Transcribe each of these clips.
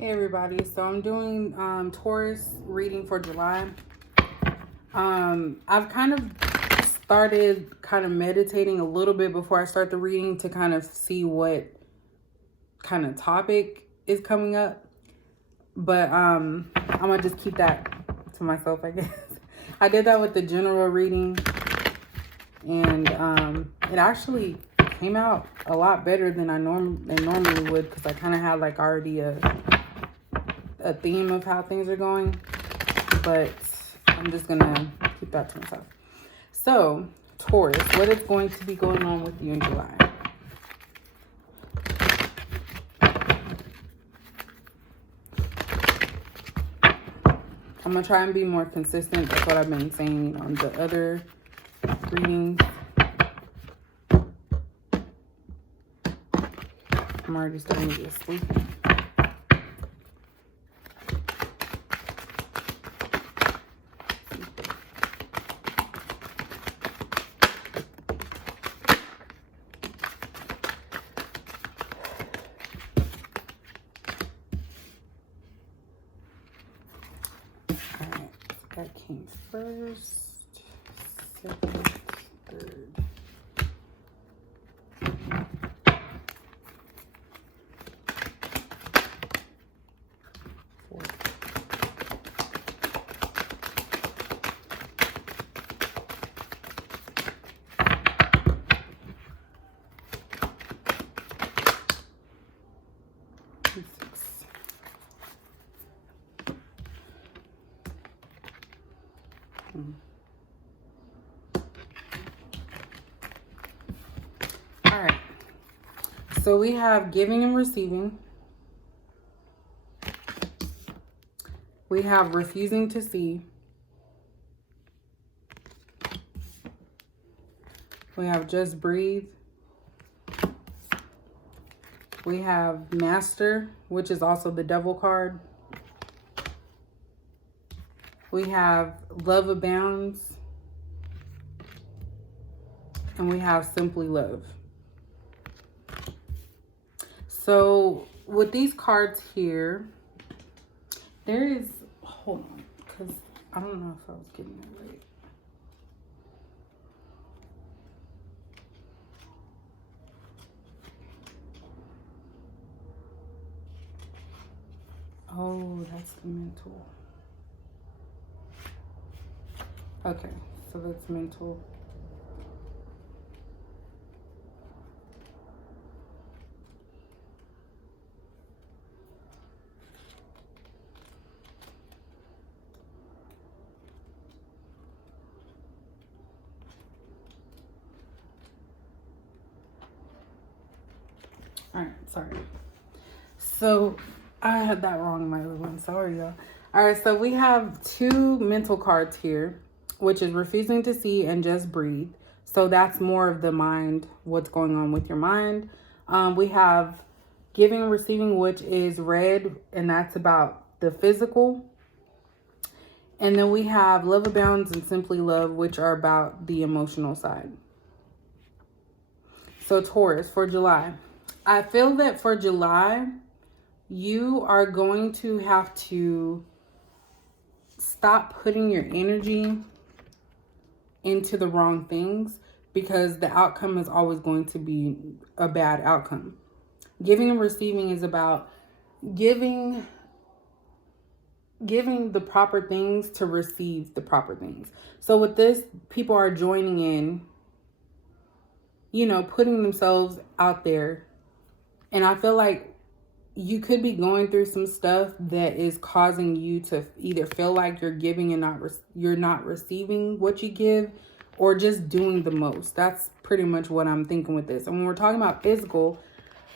Hey everybody, so I'm doing Taurus reading for July. I've kind of started meditating a little bit before I start the reading to kind of see what kind of topic is coming up. But I'm gonna just keep that to myself, I guess. I did that with the general reading, and it actually came out a lot better than I normally would, because I kind of had like already a theme of how things are going, but I'm just gonna keep that to myself. So Taurus, what is going to be going on with you in July? I'm gonna try and be more consistent. That's what I've been saying on the other readings. I'm already starting to get sleepy. That came first, second, third. Fourth. And six. All right, so we have giving and receiving. We have refusing to see. We have just breathe. We have master, which is also the devil card. We have love abounds. And we have simply love. So with these cards here, there is, hold on, because I don't know if I was getting it right. Oh, that's the mental. Okay, so that's mental. All right, sorry. So I had that wrong in my other one. Sorry, y'all. All right, so we have two mental cards here, which is refusing to see and just breathe. So that's more of the mind, what's going on with your mind. We have giving and receiving, which is red, and that's about the physical. And then we have love abounds and simply love, which are about the emotional side. So Taurus, for July. I feel that for July, you are going to have to stop putting your energy into the wrong things, because the outcome is always going to be a bad outcome. Giving and receiving is about giving the proper things to receive the proper things. So with this, people are joining in, you know, putting themselves out there. And I feel like you could be going through some stuff that is causing you to either feel like you're giving and you're not receiving what you give, or just doing the most. That's pretty much what I'm thinking with this. And when we're talking about physical,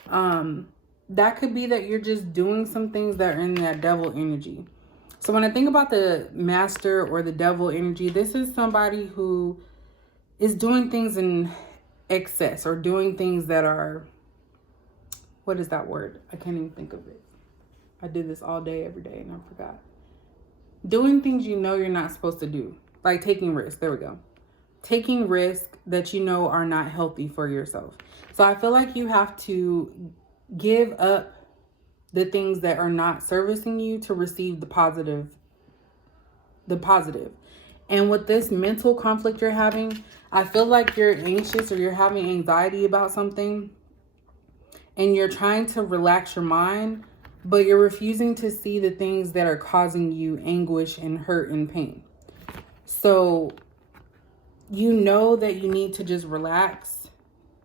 that could be that you're just doing some things that are in that devil energy. So when I think about the master or the devil energy, this is somebody who is doing things in excess, or doing things that are, what is that word? I can't even think of it. I did this all day, every day, and I forgot. Doing things you know you're not supposed to do. Like taking risks. There we go. Taking risks that you know are not healthy for yourself. So I feel like you have to give up the things that are not servicing you to receive the positive. And with this mental conflict you're having, I feel like you're anxious or you're having anxiety about something and you're trying to relax your mind, but you're refusing to see the things that are causing you anguish and hurt and pain. So you know that you need to just relax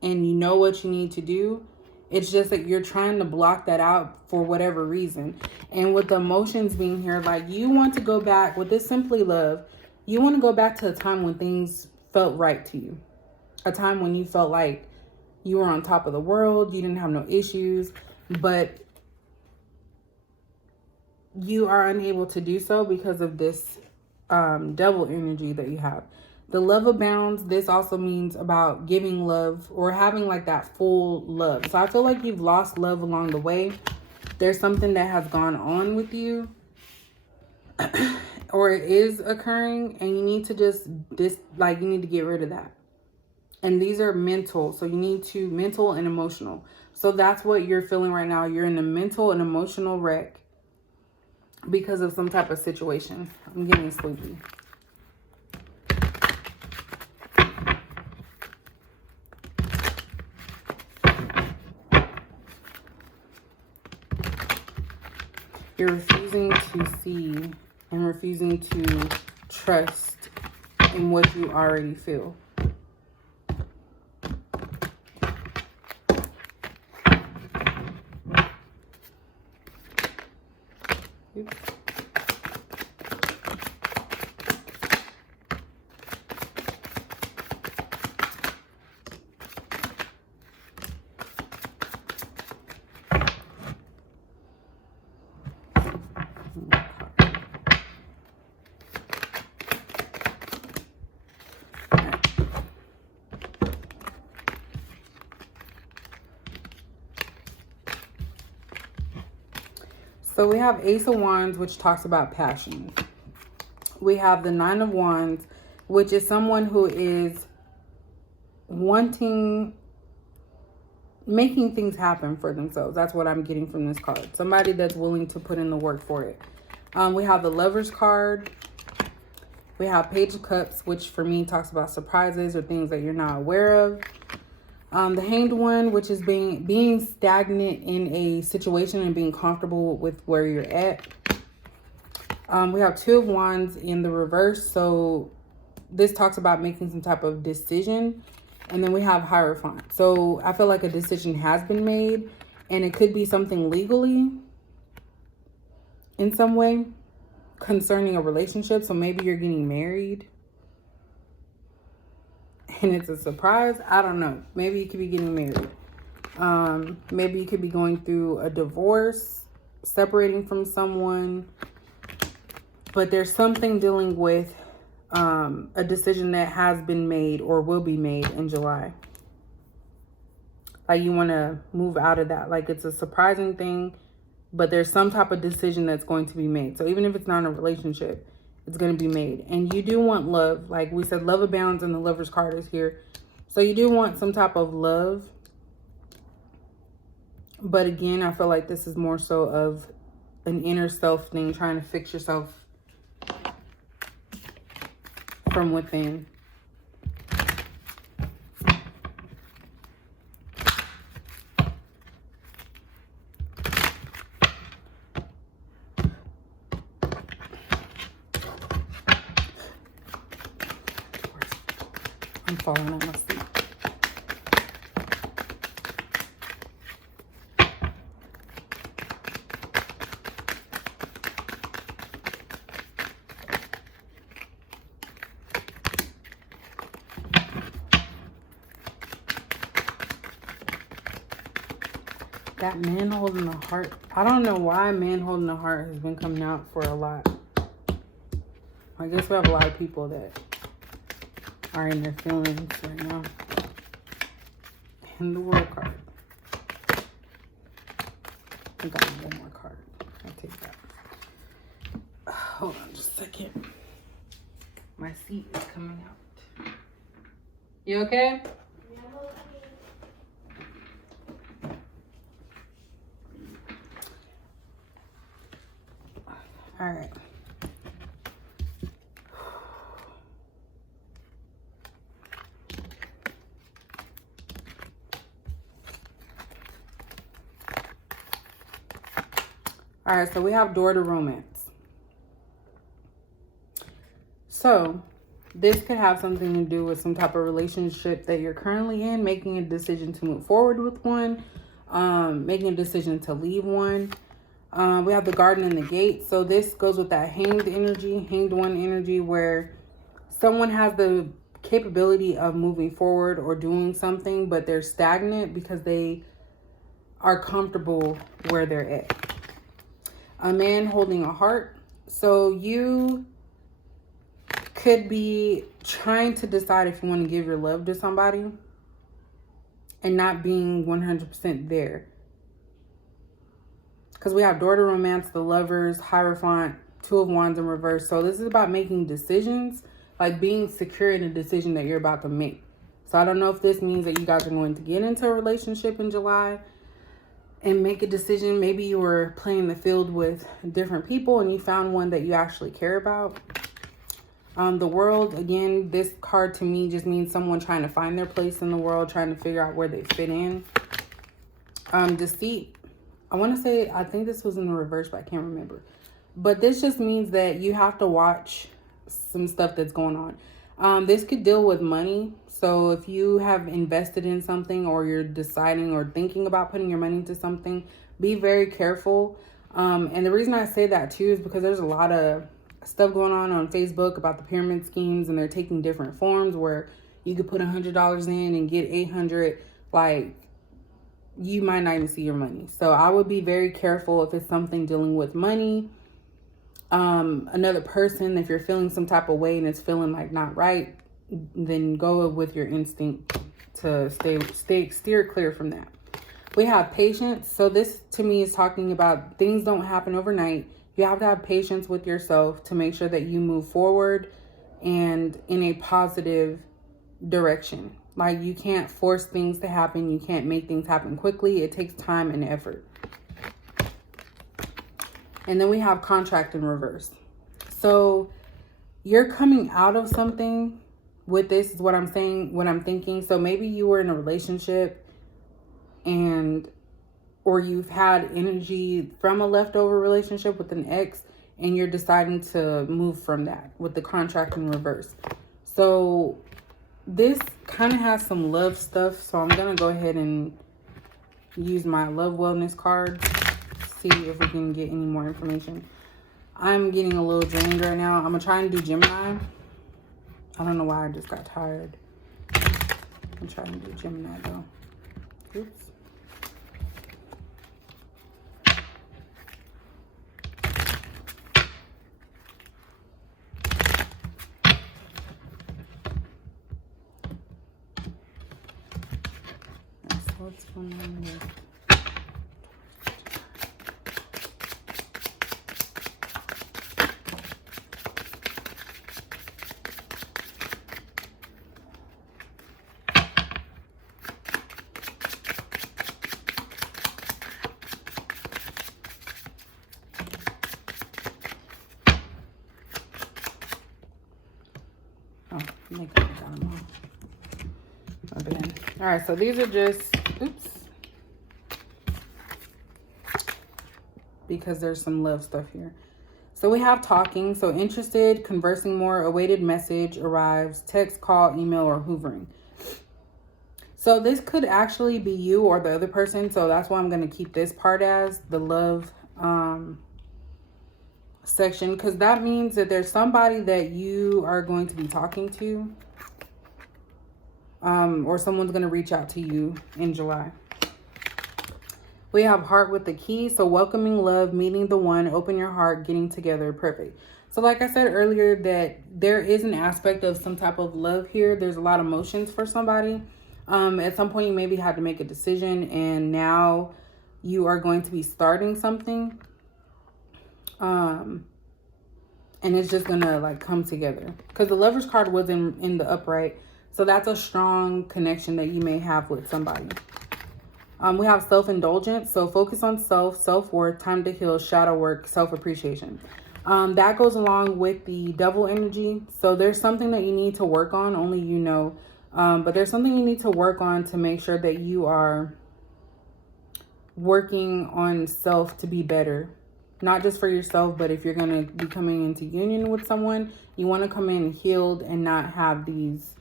and you know what you need to do. It's just that you're trying to block that out for whatever reason. And with the emotions being here, like you want to go back with this simply love. You want to go back to a time when things felt right to you. A time when you felt like you were on top of the world. You didn't have no issues. But you are unable to do so because of this devil energy that you have. The love abounds. This also means about giving love or having like that full love. So I feel like you've lost love along the way. There's something that has gone on with you or it is occurring and you need to you need to get rid of that. And these are mental. So you need to mental and emotional. So that's what you're feeling right now. You're in a mental and emotional wreck because of some type of situation. I'm getting sleepy. You're refusing to see and refusing to trust in what you already feel. Oops. So we have Ace of Wands, which talks about passion. We have the Nine of Wands, which is someone who is making things happen for themselves. That's what I'm getting from this card. Somebody that's willing to put in the work for it. We have the Lovers card. We have Page of Cups, which for me talks about surprises or things that you're not aware of. The Hanged One, which is being stagnant in a situation and being comfortable with where you're at. We have Two of Wands in the reverse. So this talks about making some type of decision. And then we have Hierophant. So I feel like a decision has been made. And it could be something legally in some way concerning a relationship. So maybe you're getting married. And it's a surprise. I don't know. Maybe you could be getting married. Maybe you could be going through a divorce, separating from someone. But there's something dealing with a decision that has been made or will be made in July. Like you want to move out of that. Like it's a surprising thing, but there's some type of decision that's going to be made. So even if it's not in a relationship, it's going to be made. And you do want love. Like we said, love abounds and the Lovers card is here. So you do want some type of love. But again, I feel like this is more so of an inner self thing, trying to fix yourself from within. I'm falling on my seat. That man holding the heart. I don't know why man holding the heart has been coming out for a lot. I guess we have a lot of people that are in their feelings right now. And the World card. I got one more card. I'll take that. Hold on just a second. My seat is coming out. You okay? All right. All right, so we have door to romance. So this could have something to do with some type of relationship that you're currently in, making a decision to move forward with one, making a decision to leave one. We have the garden and the gate. So this goes with that hanged energy, hanged one energy, where someone has the capability of moving forward or doing something, but they're stagnant because they are comfortable where they're at. A man holding a heart. So you could be trying to decide if you want to give your love to somebody and not being 100% there. Because we have door to romance, the lovers, Hierophant, Two of Wands in reverse. So this is about making decisions, like being secure in a decision that you're about to make. So I don't know if this means that you guys are going to get into a relationship in July and make a decision. Maybe you were playing the field with different people and you found one that you actually care about. The world, again, this card to me just means someone trying to find their place in the world, trying to figure out where they fit in. Deceit. I want to say, I think this was in the reverse, but I can't remember. But this just means that you have to watch some stuff that's going on. This could deal with money. So if you have invested in something or you're deciding or thinking about putting your money into something, be very careful. And the reason I say that too is because there's a lot of stuff going on Facebook about the pyramid schemes, and they're taking different forms where you could put $100 in and get 800. Like, you might not even see your money. So I would be very careful if it's something dealing with money. Another person, if you're feeling some type of way and it's feeling like not right, then go with your instinct to steer clear from that. We have patience. So this to me is talking about things don't happen overnight. You have to have patience with yourself to make sure that you move forward and in a positive direction. Like, you can't force things to happen. You can't make things happen quickly. It takes time and effort. And then we have contract in reverse. So you're coming out of something with this, is what I'm saying, what I'm thinking. So maybe you were in a relationship or you've had energy from a leftover relationship with an ex, and you're deciding to move from that with the contract in reverse. So this kind of has some love stuff. So I'm going to go ahead and use my love wellness card. See if we can get any more information. I'm getting a little drained right now. I'm going to try and do Gemini. I don't know why I just got tired. I'm trying to do Gemini though. Oops. What's going on here? Oh, I think I got them all. Okay. All right, so these are just, oops, because there's some love stuff here. So we have talking. So interested, conversing more, awaited message arrives, text, call, email, or hoovering. So this could actually be you or the other person. So that's why I'm going to keep this part as the love section, because that means that there's somebody that you are going to be talking to, or someone's going to reach out to you in July. We have heart with the key. So welcoming love, meeting the one, open your heart, getting together. Perfect. So like I said earlier, that there is an aspect of some type of love here. There's a lot of emotions for somebody. At some point you maybe had to make a decision, and now you are going to be starting something. And it's just gonna like come together, because the Lover's card was in the upright. So that's a strong connection that you may have with somebody. We have self-indulgence. So focus on self-worth, time to heal, shadow work, self-appreciation. That goes along with the devil energy. So there's something that you need to work on, only you know. But there's something you need to work on to make sure that you are working on self to be better. Not just for yourself, but if you're going to be coming into union with someone, you want to come in healed and not have these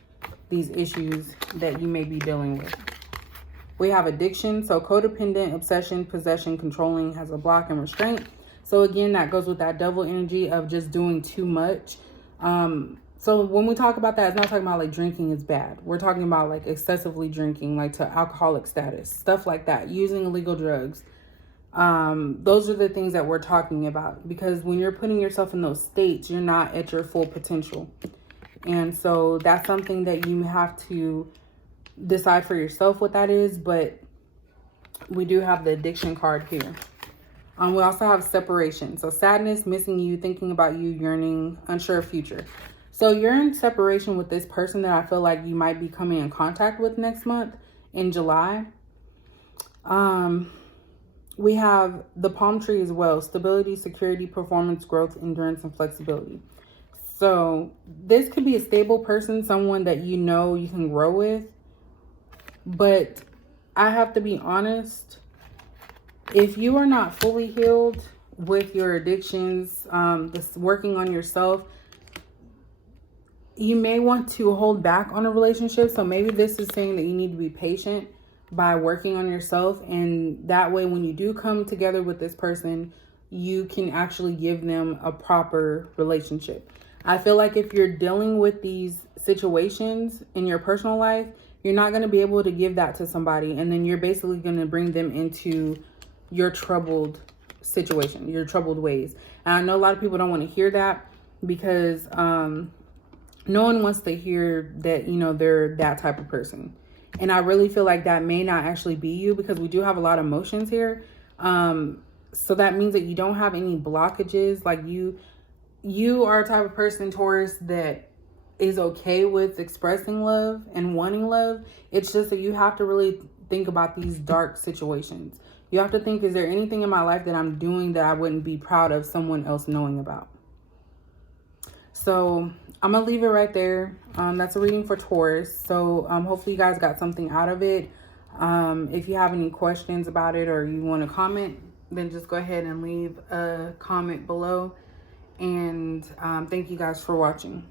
issues that you may be dealing with. We have addiction. So codependent, obsession, possession, controlling has a block and restraint. So again, that goes with that devil energy of just doing too much. So when we talk about that, it's not talking about like drinking is bad. We're talking about like excessively drinking, like to alcoholic status, stuff like that, using illegal drugs. Those are the things that we're talking about, because when you're putting yourself in those states, you're not at your full potential. And so that's something that you have to decide for yourself what that is. But we do have the addiction card here. We also have separation. So sadness, missing you, thinking about you, yearning, unsure of future. So you're in separation with this person that I feel like you might be coming in contact with next month in July. We have the palm tree as well. Stability, security, performance, growth, endurance, and flexibility. So this could be a stable person, someone that you know you can grow with. But I have to be honest, if you are not fully healed with your addictions, this working on yourself, you may want to hold back on a relationship. So maybe this is saying that you need to be patient by working on yourself. And that way, when you do come together with this person, you can actually give them a proper relationship. I feel like if you're dealing with these situations in your personal life, you're not going to be able to give that to somebody. And then you're basically going to bring them into your troubled situation, your troubled ways. And I know a lot of people don't want to hear that, because no one wants to hear that, you know, they're that type of person. And I really feel like that may not actually be you, because we do have a lot of emotions here. So that means that you don't have any blockages. Like you are a type of person, Taurus, that is okay with expressing love and wanting love. It's just that you have to really think about these dark situations. You have to think, is there anything in my life that I'm doing that I wouldn't be proud of someone else knowing about? So I'm going to leave it right there. That's a reading for Taurus. So hopefully you guys got something out of it. If you have any questions about it or you want to comment, then just go ahead and leave a comment below. And thank you guys for watching.